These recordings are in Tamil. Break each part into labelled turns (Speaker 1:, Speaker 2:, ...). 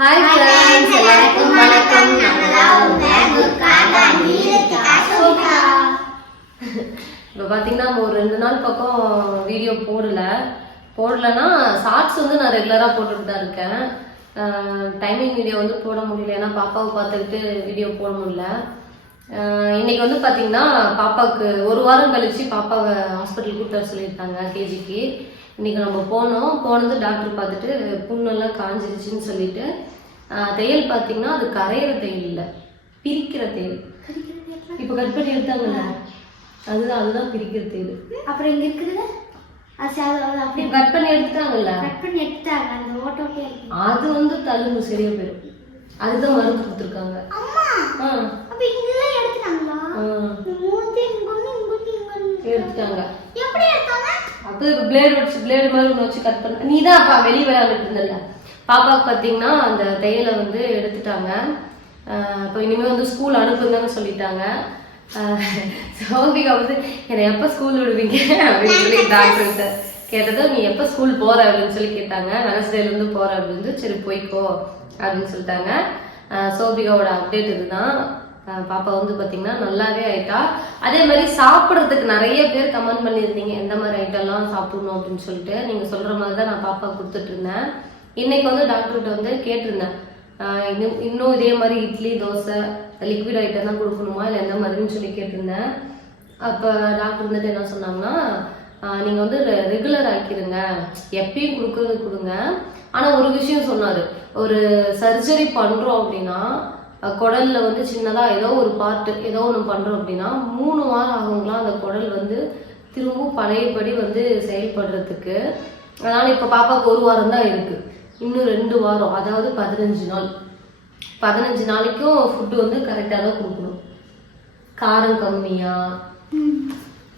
Speaker 1: ஹாய் ஃப்ரெண்ட்ஸ் எல்லாருக்கும் வணக்கம். இப்போ பார்த்தீங்கன்னா ஒரு ரெண்டு நாள் பக்கம் வீடியோ போடல. போடலன்னா ஷார்ட்ஸ் வந்து நான் ரெகுலராக போட்டுட்டு தான் இருக்கேன். டைமிங் வீடியோ வந்து போட முடியல. ஏன்னா பாப்பாவை பார்த்துக்கிட்டு வீடியோ போட முடியல. இன்னைக்கு வந்து பார்த்தீங்கன்னா பாப்பாவுக்கு ஒரு வாரம் கழிச்சு பாப்பாவை ஹாஸ்பிட்டல் கூப்பிட்டு வர சொல்லியிருக்காங்க கேஜிக்கு. இன்னைக்கு நம்ம போனோம். போனது டாக்டர் பார்த்துட்டு புண்ணெல்லாம் காஞ்சிருச்சுன்னு சொல்லிட்டு தையல் பார்த்தீங்கன்னா அது கரையிற தையல் இல்லை பிரிக்கிற தையல். இப்போ கட் பண்ணி எடுத்தாங்கல்ல? அதுதான் அதுதான் பிரிக்கிற தையல்.
Speaker 2: அப்புறம் இங்க இருக்குது அப்படியே
Speaker 1: இப்போ கட் பண்ணி எடுத்துட்டாங்கல்ல?
Speaker 2: கட் பண்ணி எடுத்தாங்க அந்த ஓட்ட ஓட்டையா இருக்கு.
Speaker 1: அது வந்து தள்ளுங்க சரியா போயிடும். அதுதான் மருந்து கொடுத்துருக்காங்க.
Speaker 2: அம்மா
Speaker 1: ஆ.
Speaker 2: அப்ப இங்கெல்லாம் எடுத்துட்டாங்களா
Speaker 1: ஆ,
Speaker 2: மூத்தி இங்க ஒண்ணு இங்க ஒண்ணு இங்க ஒண்ணு
Speaker 1: எடுத்துட்டாங்க
Speaker 2: எப்படி எடுத்தாங்க?
Speaker 1: அது பிளேடு வச்சு பிளேடு மாதிரி ஒன்று வச்சு கட் பண்ண நீ தான் அப்பா வெளியே விளையாண்டுட்டு இருந்தல பாப்பாவுக்கு பார்த்தீங்கன்னா அந்த தையலை வந்து எடுத்துட்டாங்க. இப்போ இனிமேல் வந்து ஸ்கூல் அனுப்புங்கன்னு சொல்லிட்டாங்க. சௌபிகா வந்து என்னை எப்போ ஸ்கூல் விடுவீங்க? அப்படின்னு சொல்லி டாக்டர்கிட்ட கேட்டதும் நீ எப்போ ஸ்கூல் போற? அப்படின்னு சொல்லி கேட்டாங்க. வெனஸ்டேலேருந்து போற. அப்படின்னு சரி போய்க்கோ. அப்படின்னு சொல்லிட்டாங்க. சோபிகாவோட அப்டேட் இதுதான். பாப்பா வந்து பார்த்தீங்கன்னா நல்லாவே ஆயிட்டா. அதே மாதிரி சாப்பிட்றதுக்கு நிறைய பேர் கமெண்ட் பண்ணியிருந்தீங்க எந்த மாதிரி ஐட்டம்லாம் சாப்பிடணும் அப்படின்னு சொல்லிட்டு. நீங்கள் சொல்கிற மாதிரி தான் நான் பாப்பா கொடுத்துட்டு இருந்தேன். இன்னைக்கு வந்து டாக்டர்கிட்ட வந்து கேட்டிருந்தேன். இன்னும் இன்னும் இதே மாதிரி இட்லி தோசை லிக்விட் ஐட்டம் தான் கொடுக்கணுமா? இல்லை எந்த மாதிரின்னு சொல்லி கேட்டிருந்தேன். அப்போ டாக்டர் வந்துட்டு என்ன சொன்னாங்கன்னா நீங்கள் வந்து ரெகுலர் ஆக்கிடுங்க எப்பயும் கொடுக்குறது கொடுங்க. ஆனால் ஒரு விஷயம் சொன்னார். ஒரு சர்ஜரி பண்ணுறோம் அப்படின்னா குடல்ல வந்து சின்னதா ஏதோ ஒரு பார்ட்டு ஏதோ ஒன்று பண்றோம் அப்படின்னா மூணு வாரம் ஆகுங்களாம் அந்த குடல் வந்து திரும்பவும் பழையபடி வந்து செயல்படுறதுக்கு. அதனால இப்போ பாப்பாவுக்கு ஒரு வாரம் தான் இருக்கு. இன்னும் ரெண்டு வாரம் அதாவது பதினஞ்சு நாள். பதினஞ்சு நாளைக்கும் ஃபுட்டு வந்து கரெக்டாக தான் கொடுக்கணும். காரம் கம்மியா?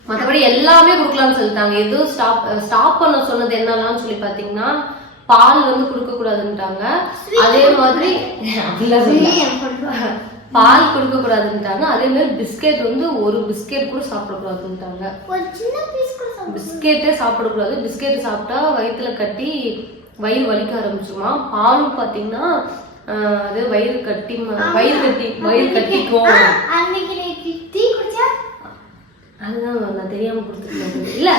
Speaker 1: மற்றபடி எல்லாமே கொடுக்கலாம்னு சொல்லிட்டாங்க. எதுவும் ஸ்டாப் ஸ்டாப் பண்ண சொன்னது என்னெல்லாம் சொல்லி பார்த்தீங்கன்னா பால் வந்து கொடுக்க கூடாதுன்ட்டாங்க அதே மாதிரி. பால் கொடுக்க கூடாதுன்ட்டாங்க அதே மாதிரி பிஸ்கெட் வந்து ஒரு பிஸ்கெட் கூட சாப்பிடக்கூடாதுன்ட்டாங்க. பிஸ்கெட்டே சாப்பிடக்கூடாது. பிஸ்கெட் சாப்பிட்டா வயிற்றுல கட்டி வயிறு வலிக்க ஆரம்பிச்சுமா பாலும் பார்த்தீங்கன்னா அது வயிறு கட்டி வயிறு கட்டி வயிறு கட்டிக்கும். அதுதான் நான் தெரியாம கொடுத்துருந்தேன் இல்ல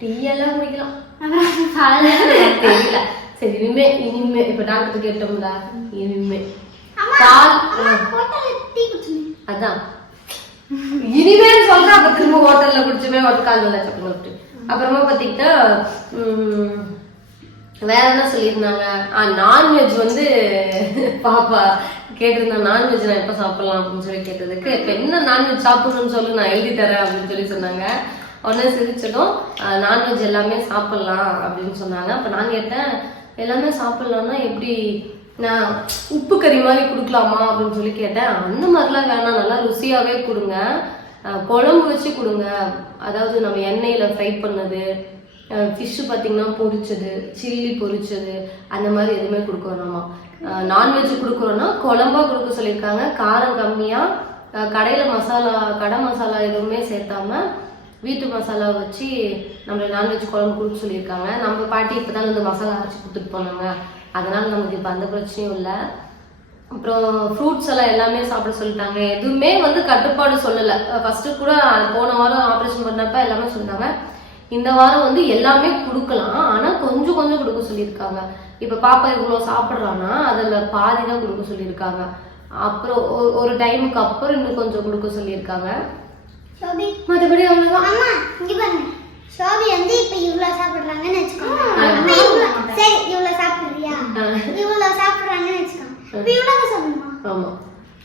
Speaker 1: டீ எல்லாம் குடிக்கலாம் தெரியல. சரி இனிமே இனிமே இப்ப டாக்டர் கேட்டோம்ல இனிமே.
Speaker 2: குடிச்சேன்
Speaker 1: அதான். இனிமேல் சொல்றேன் அப்ப திரும்ப ஹோட்டல்ல குடிச்சுமே ஒரு கால் நல்லா சாப்பிட்டு அப்புறமா பாத்தீங்கன்னா வேற என்ன சொல்லியிருந்தாங்க? நான்வெஜ் வந்து பாப்பா கேட்டிருந்தேன் நான்வெஜ் நான் எப்போ சாப்பிடலாம் அப்படின்னு சொல்லி கேட்டதுக்கு இப்போ என்ன நான்வெஜ் சாப்பிடணும்னு சொல்லி நான் எழுதி தரேன் அப்படின்னு சொல்லி சொன்னாங்க. உடனே சிரிச்சதும் நான்வெஜ் எல்லாமே சாப்பிடலாம் அப்படின்னு சொன்னாங்க. அப்போ நான் கேட்டேன் எல்லாமே சாப்பிடலாம்னா எப்படி நான் உப்பு கறி மாதிரி கொடுக்கலாமா அப்படின்னு சொல்லி கேட்டேன். அந்த மாதிரிலாம் வேணாம். நல்லா ருசியாகவே கொடுங்க. குழம்பு வச்சு கொடுங்க. அதாவது நம்ம எண்ணெயில் ஃப்ரை பண்ணது ஃபிஷ்ஷு பார்த்தீங்கன்னா பொரிச்சது சில்லி பொரிச்சது அந்த மாதிரி எதுவுமே கொடுக்க நான்வெஜ் கொடுக்குறோன்னா குழம்பா கொடுக்க சொல்லியிருக்காங்க. காரம் கம்மியாக கடையில் மசாலா கடை மசாலா எதுவுமே சேர்த்தாம வீட்டு மசாலா வச்சு நம்மளை நான்வெஜ் குழம்பு கொடுக்க சொல்லியிருக்காங்க. நம்ம பாட்டி இப்போ தான் வந்து மசாலா அரைச்சி கொடுத்துட்டு போனாங்க. அதனால் நமக்கு இப்போ அந்த பிரச்சனையும் இல்லை. அப்புறம் ஃப்ரூட்ஸ் எல்லாம் எல்லாமே சாப்பிட சொல்லிட்டாங்க. எதுவுமே வந்து கட்டுப்பாடு சொல்லலை. ஃபஸ்ட்டு கூட போன வாரம் ஆப்ரேஷன் பண்ணப்ப எல்லாமே சொன்னாங்க. இந்த வாரம் வந்து எல்லாமே கொடுக்கலாம். ஆனால் கொஞ்சம் கொஞ்சம் கொடுக்க சொல்லியிருக்காங்க. இப்போ பாப்பா இவ்வளோ சாப்பிட்றான்னா அதில் பாதி தான் கொடுக்க சொல்லியிருக்காங்க. அப்புறம் ஒரு டைமுக்கு அப்புறம் இன்னும் கொஞ்சம் கொடுக்க சொல்லியிருக்காங்க.
Speaker 2: சோபி.
Speaker 1: மற்றபடி அவ்வளோதான்
Speaker 2: அம்மா இங்க பாருங்க. சோபி வந்து இப்ப இவ்வளவு சாப்பிடுறாங்கன்னு வச்சுக்கோங்க. அப்ப இவ்வளவு சரி இவ்வளவு சாப்பிடுறியா? இவ்வளவு சாப்பிடுறாங்கன்னு வச்சுக்கோங்க. இப்ப இவ்வளவு சாப்பிடணுமா
Speaker 1: ஆமாம்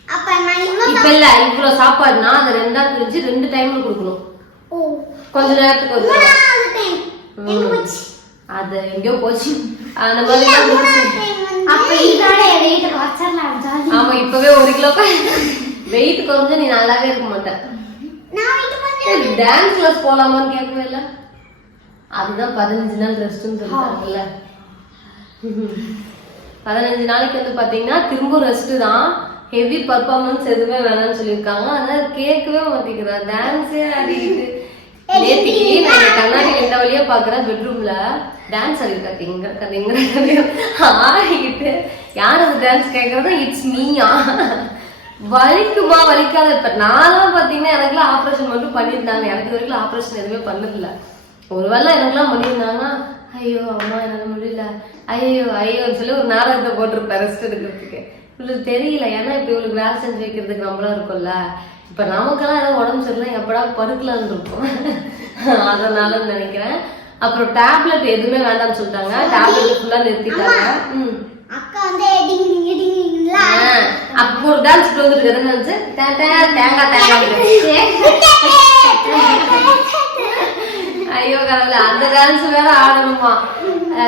Speaker 2: அப்ப நான் இவ்வளவு
Speaker 1: இப்போ இல்லை இவ்வளோ சாப்பாடுனா அதை ரெண்டா பிரிச்சு ரெண்டு டைம்ல கொடுக்கணும்.
Speaker 2: ஓ.
Speaker 1: கொஞ்ச நேரத்துக்கு ஒரு
Speaker 2: டைம் எங்க போச்சு?
Speaker 1: அது எங்கேயோ போச்சு. அந்த மாதிரி தான் போச்சு.
Speaker 2: அப்ப இதோட வெயிட் குறைச்சிடலாம்
Speaker 1: ஆமா இப்பவே ஒரு கிலோ வெயிட் குறைஞ்சா நீ நல்லாவே இருக்க மாட்ட.
Speaker 2: நான் இது கொஞ்சம்
Speaker 1: டான்ஸ் கிளாஸ் போலாமான்னு கேட்கவே இல்ல அதுதான் பதினஞ்சு நாள் ரெஸ்ட்னு சொல்லிட்டாங்கல்ல. பதினஞ்சு நாளைக்கு வந்து பாத்தீங்கன்னா திரும்ப ரெஸ்ட் தான். ஹெவி பர்ஃபார்மன்ஸ் எதுவுமே வேணாம்னு சொல்லியிருக்காங்க. அதனால கேட்கவே மாட்டேங்கிறா. டான்ஸே ஆடிட்டு நேத்திக்கு நான் கண்ணாடி ரெண்ட வழியா பாக்குறேன் பெட்ரூம்ல டான்ஸ் ஆடிருக்கா திங்க கதிங்க ஆடிக்கிட்டு யார் அந்த டான்ஸ் கேட்கறது இட்ஸ் மீயா வலிக்குமா வலிக்காத. இப்ப நான்லாம் பாத்தீங்கன்னா எனக்குலாம் ஆப்ரேஷன் மட்டும் பண்ணியிருந்தாங்க. எனக்கு வரைக்கும் ஆப்ரேஷன் எதுவுமே பண்ணதில்ல. ஒருவேளை எனக்குலாம் பண்ணியிருந்தாங்கன்னா ஐயோ அம்மா என்னால முடியல. ஐயோ ஐயோன்னு சொல்லி ஒரு நாடகத்தை போட்டிருப்பேன் ரெஸ்ட் எடுக்கிறதுக்கு. இவளுக்கு தெரியல. ஏன்னா இப்ப இவளுக்கு வேலை செஞ்சு வைக்கிறதுக்கு நம்மளா இருக்கும்ல. இப்ப நமக்கெல்லாம் ஏதோ உடம்பு சரியில்லை எப்படா படுக்கலாம்னு இருக்கும் அதனால நினைக்கிறேன். அப்புறம் டேப்லெட் எதுவுமே வேண்டாம்னு சொல்லிட்டாங்க. டேப்லெட் ஃபுல்லா நிறுத்திட்டாங்க. ம். ஒரு டான்ஸ் வந்துட்டு எதுன்னு டே- தேங்காய் தேங்காய் ஐயோ கடவுளே அந்த டான்ஸ் வேற ஆடணுமா?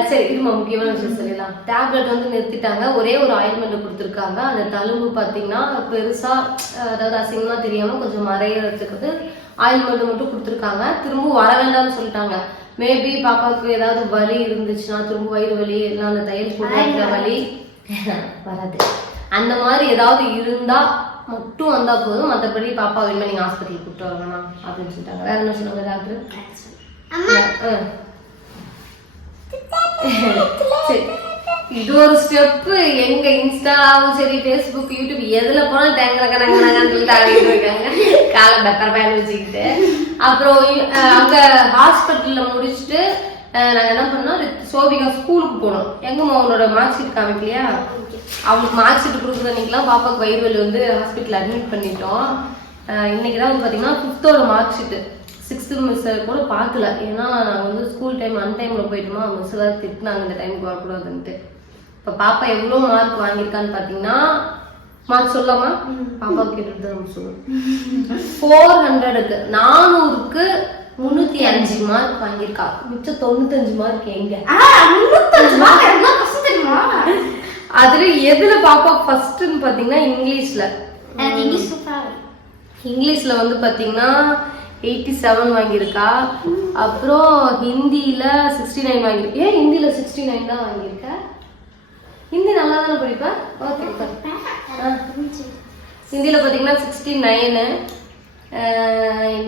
Speaker 1: சரி இருமா முக்கியமான விஷயம் சொல்லிடலாம். டேப்லெட் வந்து நிறுத்திட்டாங்க. ஒரே ஒரு ஆயின்மெண்ட் கொடுத்துருக்காங்க. அந்த தழும்பு பார்த்தீங்கன்னா பெருசா அஹ் அதாவது அசிங்கமா தெரியாம கொஞ்சம் மறையறதுக்கு ஆயின்மெண்ட் மட்டும் கொடுத்துருக்காங்க. திரும்ப வர வேண்டாம்னு சொல்லிட்டாங்க. மேபி பாப்பாவுக்கு ஏதாவது வலி இருந்துச்சுன்னா திரும்ப வயிறு வலி இல்லை அந்த தையல் போடுற வலி. வராது. அந்த மாதிரி ஏதாவது இருந்தா மட்டும் வந்தா போதும். மற்றபடி பாப்பா வேணுமா நீங்க ஹாஸ்பிட்டலுக்கு கூப்பிட்டு வரணும்? அப்படின்னு சொல்லிட்டாங்க. வேற என்ன சொன்னாங்க டாக்டர் இது ஒரு ஸ்டெப் எங்க இன்ஸ்டாவும் சரி ஃபேஸ்புக் யூடியூப் எதுல போனா டேங்கர கணக்கு சொல்லிட்டு இருக்காங்க. காலை பெப்பர் பேன் வச்சுக்கிட்டு. அப்புறம் அங்க ஹாஸ்பிட்டல்ல முடிச்சுட்டு அஹ் நாங்க என்ன பண்ணோம்? சோபிகா ஸ்கூலுக்கு போனோம். எங்கம்மா உன்னோட மார்க் ஷீட் காமிக்கலையா? அவளுக்கு மார்க் ஷீட் கொடுக்குற அன்னைக்கெல்லாம் பாப்பாக்கு வயிறு வலி வந்து ஹாஸ்பிட்டல் அட்மிட் பண்ணிட்டோம். இன்னைக்கு தான் வந்து பாத்தீங்கன்னா ஃபிஃப்த்தோட மார்க் ஷீட்டு சிக்ஸ்த்து மிஸ் கூட பார்க்கல. ஏன்னா நான் வந்து ஸ்கூல் டைம் அன் டைமில் போயிட்டோமா? மிஸ் வேறு திட்டினாங்க இந்த டைமுக்கு வரக்கூடாதுன்ட்டு. இப்போ பாப்பா எவ்வளோ மார்க் வாங்கியிருக்கான்னு பார்த்தீங்கன்னா மார்க் சொல்லாமா? பாப்பா கேட்டுட்டு தான் சொல்லுங்க ஃபோர் ஹண்ட்ரடுக்கு நானூறுக்கு முந்நூற்றி அஞ்சு மார்க் வாங்கியிருக்கா. மிச்சம் தொண்ணூத்தஞ்சு மார்க் எங்க? அதுல எதுல பாப்பா ஃபர்ஸ்ட்னு பாத்தீங்கன்னா இங்கிலீஷ்ல. இங்கிலீஷ்ல வந்து பாத்தீங்கன்னா எயிட்டி செவன் வாங்கியிருக்கா. அப்புறம் ஹிந்தியில சிக்ஸ்டி நைன் வாங்கியிருக்கா ஏன் ஹிந்தியில சிக்ஸ்டி நைன் தான் வாங்கியிருக்க? ஹிந்தி நல்லா தானே படிப்ப ஓகே ஹிந்தியில பாத்தீங்கன்னா சிக்ஸ்டி நைனு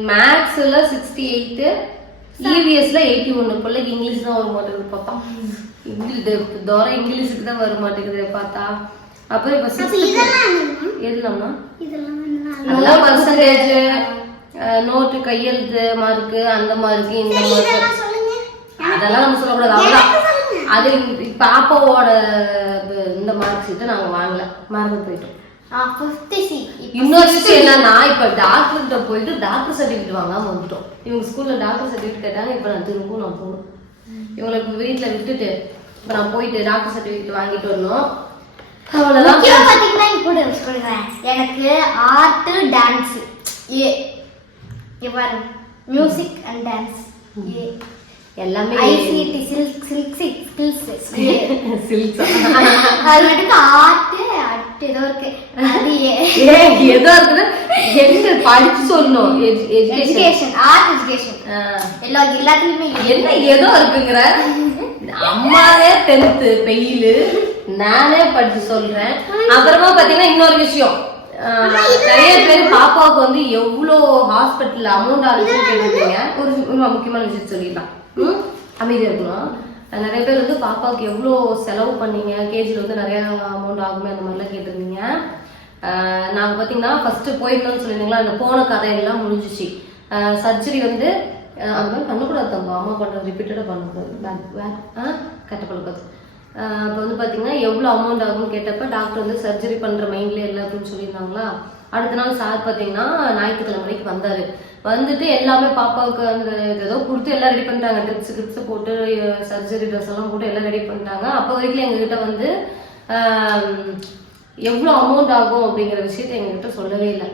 Speaker 1: மேக்ஸ்ல சிக்ஸ்டி எயிட்டு இவிஎஸ்ல எயிட்டி ஒன்று பிள்ளைக்கு இங்கிலீஷ் தான் வர மாட்டேங்குது பார்த்தா. இங்கிலீஷ் தோற இங்கிலீஷுக்கு தான் வர மாட்டேங்குது பார்த்தா. அப்புறம் இப்போ சிக்ஸ்த்து
Speaker 2: இதெல்லாம் என்னம்மா?
Speaker 1: எதுலாமா
Speaker 2: இதெல்லாம் என்ன?
Speaker 1: அதெல்லாம் பர்சன்டேஜ் நோட்டு கையெழுத்து மார்க்கு அந்த மார்க்கு இந்த மார்க்கு அதெல்லாம் நம்ம சொல்லக்கூடாது. அவ்வளோதான். அது பாப்பாவோட இந்த மார்க் ஷீட்டை நாங்க வாங்கல. மறந்து போயிட்டோம்.
Speaker 2: ஆ, 50 சி. இப்ப
Speaker 1: இன்னொரு விஷயம் என்னன்னா இப்ப டாக்டர் கிட்ட போயிட்டு டாக்டர் சர்டிபிகேட் வாங்காம வந்துட்டோம். இவங்க ஸ்கூல்ல டாக்டர் சர்டிபிகேட் கேட்டாங்க இப்ப நான் திரும்பவும் நான் போகணும். இவங்களுக்கு வீட்ல விட்டுட்டு இப்ப நான் போயிட்டு டாக்டர் சர்டிபிகேட் வாங்கிட்டு வரணும்.
Speaker 2: எனக்கு ஆர்ட் டான்ஸ் ஏ பாருங்க. மியூசிக் அண்ட் டான்ஸ் ஏ
Speaker 1: எல்லாமே
Speaker 2: ஐசிடி சில்க் சில்க் ஸ்கில்ஸ் ஏ
Speaker 1: சில்க்ஸா
Speaker 2: அது மட்டும் ஆர்ட் ஆர்ட் ஏதோ இருக்கு. அது
Speaker 1: ஏதோ இருக்குன்னா என்ன படிச்சு சொல்லணும்? எஜுகேஷன்
Speaker 2: ஆர்ட் எஜுகேஷன் எல்லா எல்லாத்துலயுமே.
Speaker 1: என்ன ஏதோ இருக்குங்கிற? அம்மாவே டென்த்து பெயிலு நானே படிச்சு சொல்றேன். அப்புறமா பாத்தீங்கன்னா இன்னொரு விஷயம். நிறைய பேர் பாப்பாவுக்கு வந்து எவ்வளோ ஹாஸ்பிட்டல் அமௌண்ட் ஆகுதுன்னு கேட்டிருக்கீங்க ஒரு முக்கியமான விஷயம் சொல்லிடலாம். ம் அமைதியா இருக்கணும். நிறைய பேர் வந்து பாப்பாவுக்கு எவ்வளோ செலவு பண்ணீங்க? கேஜியில் வந்து நிறைய அமௌண்ட் ஆகுமே? அந்த மாதிரிலாம் கேட்டிருந்தீங்க. நாங்கள் பார்த்தீங்கன்னா ஃபஸ்ட்டு போயிருந்தோம்னு சொல்லியிருந்தீங்களா? அந்த போன கதையெல்லாம் முடிஞ்சிச்சு. சர்ஜரி வந்து அந்த மாதிரி பண்ணக்கூடாது தம்பா. அம்மா பண்ணுறது ரிப்பீட்டடாக பண்ணக்கூடாது. பேக் பேக் ஆ கட்ட பழக்காது இப்போ வந்து பார்த்தீங்கன்னா எவ்வளோ அமௌண்ட் ஆகும்னு கேட்டப்ப டாக்டர் வந்து சர்ஜரி பண்ணுற மைண்ட்லேயே இல்லை அப்படின்னு சொல்லியிருந்தாங்களா? அடுத்த நாள் சார் பார்த்தீங்கன்னா ஞாயிற்றுக்கிழமை மணிக்கு வந்தார். வந்துட்டு எல்லாமே பாப்பாவுக்கு அந்த இது ஏதோ கொடுத்து எல்லாம் ரெடி பண்ணிட்டாங்க. ட்ரிப்ஸ் கிப்ஸ் போட்டு சர்ஜரி ட்ரெஸ் எல்லாம் போட்டு எல்லாம் ரெடி பண்ணிட்டாங்க. அப்போ வரைக்கும் எங்ககிட்ட வந்து எவ்வளோ அமௌண்ட் ஆகும் அப்படிங்கிற விஷயத்த எங்ககிட்ட சொல்லவே இல்லை.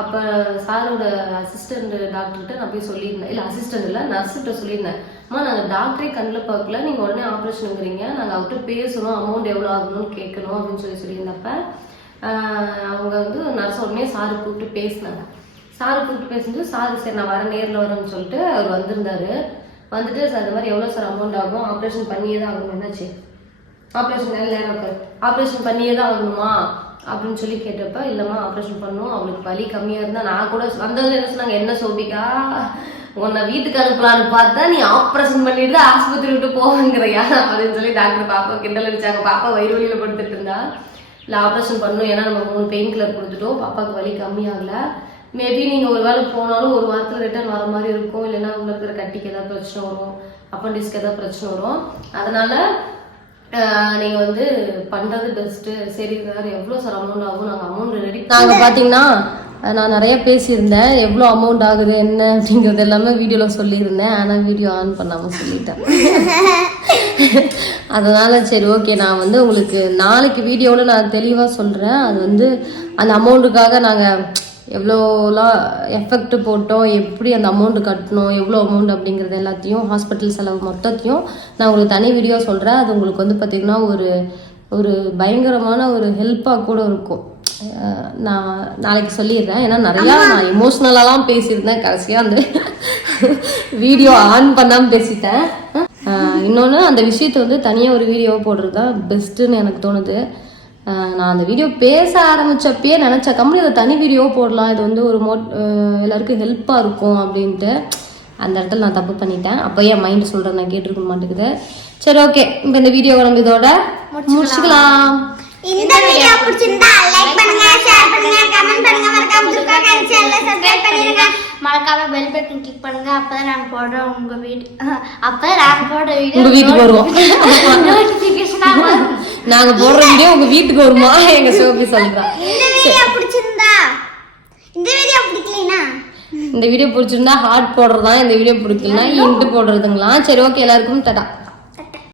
Speaker 1: அப்போ சாரோட அசிஸ்டண்ட் டாக்டர்கிட்ட நான் போய் சொல்லியிருந்தேன். இல்லை அசிஸ்டன்ட் இல்லை நர்ஸ்கிட்ட சொல்லியிருந்தேன். அம்மா நாங்கள் டாக்டரே கண்ணில் பார்க்கல. நீங்கள் உடனே ஆப்ரேஷனுங்கிறீங்க நாங்கள் அவர்கிட்ட பேசணும். அமௌண்ட் எவ்வளோ ஆகணும்னு கேட்கணும் அப்படின்னு சொல்லி சொல்லியிருந்தப்ப அவங்க வந்து நர்ஸ் உடனே சாரு கூப்பிட்டு பேசினாங்க. சாரு கூப்பிட்டு பேசிட்டு சார் சரி நான் வரேன் நேரில் வரேன்னு சொல்லிட்டு அவர் வந்திருந்தாரு. வந்துட்டு சார் இந்த மாதிரி எவ்வளோ சார் அமௌண்ட் ஆகும்? ஆப்ரேஷன் பண்ணியே தான் ஆகணும். என்னாச்சு? ஆப்ரேஷன் நேரம் நேரம் உட்காரு ஆப்ரேஷன் பண்ணியே தான் ஆகணுமா? அப்படின்னு சொல்லி கேட்டப்ப இல்லைம்மா ஆப்ரேஷன் பண்ணும். அவளுக்கு வலி கம்மியாக இருந்தால் நான் கூட வந்தது என்ன சொன்னாங்க? என்ன சோபிக்கா உன்னை வீட்டுக்கு அனுப்பலான்னு பார்த்தா நீ ஆப்ரேஷன் பண்ணிட்டு ஆஸ்பத்திரி விட்டு போவாங்கிறியா? அப்படின்னு சொல்லி டாக்டர் பாப்பா கிண்டல் அடிச்சாங்க. பாப்பா வயிறு வழியில் படுத்துட்டு இருந்தா. இல்லை ஆப்ரேஷன் பண்ணணும். ஏன்னா நம்ம மூணு பெயின் கில்லர் கொடுத்துட்டோம். பாப்பாவுக்கு வலி கம்மியாகல. மேபி நீங்கள் ஒரு வேளை போனாலும் ஒரு வாரத்தில் ரிட்டர்ன் வர மாதிரி இருக்கும். இல்லைன்னா உள்ள இருக்கிற கட்டிக்கு ஏதாவது பிரச்சனை வரும். அப்பண்டிஸ்க்கு ஏதாவது பிரச்சனை வரும். அதனால நீங்க வந்து பண்றது பெஸ்ட் சரி சார் எவ்வளவு சார் அமௌண்ட் ஆகும்? நாங்க அமௌண்ட் ரெடி நாங்க பாத்தீங்கன்னா அஹ் நான் நிறைய பேசியிருந்தேன். எவ்வளோ அமௌண்ட் ஆகுது என்ன அப்படிங்கிறது எல்லாமே வீடியோவில் சொல்லியிருந்தேன். ஆனால் வீடியோ ஆன் பண்ணாமல் சொல்லிட்டேன். அதனால சரி ஓகே நான் வந்து உங்களுக்கு நாளைக்கு வீடியோவில் நான் தெளிவாக சொல்கிறேன் அது வந்து அந்த அமௌண்ட்டுக்காக நாங்கள் எவ்வளோலாம் எஃபெக்ட் போட்டோம் எப்படி அந்த அமௌண்ட் கட்டணும் எவ்வளோ அமௌண்ட் அப்படிங்கிறது எல்லாத்தையும் ஹாஸ்பிட்டல் செலவு மொத்தத்தையும் நான் உங்களுக்கு தனி வீடியோ சொல்கிறேன் அது உங்களுக்கு வந்து பார்த்திங்கன்னா ஒரு ஒரு பயங்கரமான ஒரு ஹெல்ப்பாக கூட இருக்கும். நான் நாளைக்கு சொல்லிடுறேன். ஏன்னா நிறையா நான் எமோஷ்னலாலாம் பேசியிருந்தேன். கடைசியாக அந்த வீடியோ ஆன் பண்ணாமல் பேசிட்டேன். இன்னொன்று அந்த விஷயத்தை வந்து தனியாக ஒரு வீடியோ போடுறது தான் பெஸ்ட்டுன்னு எனக்கு தோணுது. நான் அந்த வீடியோ பேச ஆரம்பிச்சப்பயே நினச்ச கம்பெனி அதை தனி வீடியோ போடலாம் இது வந்து ஒரு மோட் எல்லாருக்கும் ஹெல்ப்பாக இருக்கும் அப்படின்ட்டு. அந்த இடத்துல நான் தப்பு பண்ணிட்டேன். அப்போ என் மைண்ட் சொல்கிறேன் நான் கேட்டிருக்க மாட்டேங்குது. சரி ஓகே இப்போ இந்த வீடியோ நம்ம இதோட முடிச்சுக்கலாம்.
Speaker 2: இந்த வீடியோ பிடிச்சிருந்தா லைக் பண்ணுங்க ஷேர் பண்ணுங்க கமெண்ட் பண்ணுங்க. மறக்காம துர்கா கன் சேனலை சப்ஸ்கிரைப் பண்ணிருங்க
Speaker 3: மறக்காம பெல் பட்டன் கிளிக் பண்ணுங்க. அப்பதான் நாங்க போடுற உங்க வீடு. அப்பதான் நாங்க போடுற வீடியோ
Speaker 1: உங்கள் வீட்டுக்கு வருவோம்.
Speaker 3: நோட்டிபிகேஷனா வரும்.
Speaker 1: நாங்கள் போடுற வீடியோ உங்கள் வீட்டுக்கு வருமா? எங்கள் சோபி சொல்கிறா
Speaker 2: இந்த வீடியோ பிடிச்சிருந்தா? இந்த வீடியோ பிடிக்கலைனா?
Speaker 1: இந்த வீடியோ பிடிச்சிருந்தா ஹார்ட் போடுறதா? இந்த வீடியோ பிடிக்கலனா இன்ட்டு போடுறதுங்களா? சரி ஓகே எல்லாருக்கும் தடா